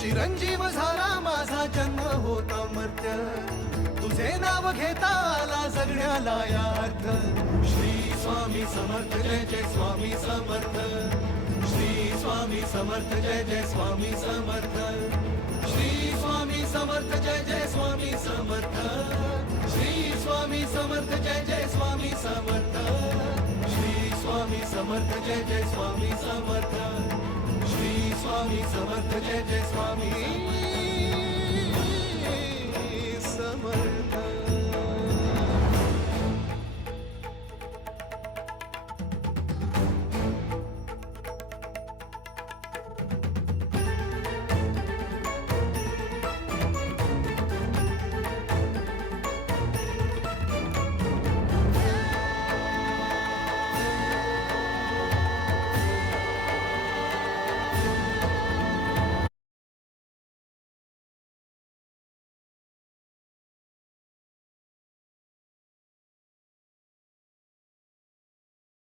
चिरंजीव झाला माझा जन्म होता मर्त्य, तुझे नाव घेता आला जगण्याला यार्थ. श्री स्वामी समर्थ जय जय स्वामी समर्थ. श्री स्वामी समर्थ जय जय स्वामी समर्थ. श्री स्वामी समर्थ जय जय स्वामी समर्थ. श्री स्वामी समर्थ जय जय स्वामी समर्थ. श्री स्वामी समर्थ जय जय स्वामी समर्थ. श्री स्वामी समर्थ जय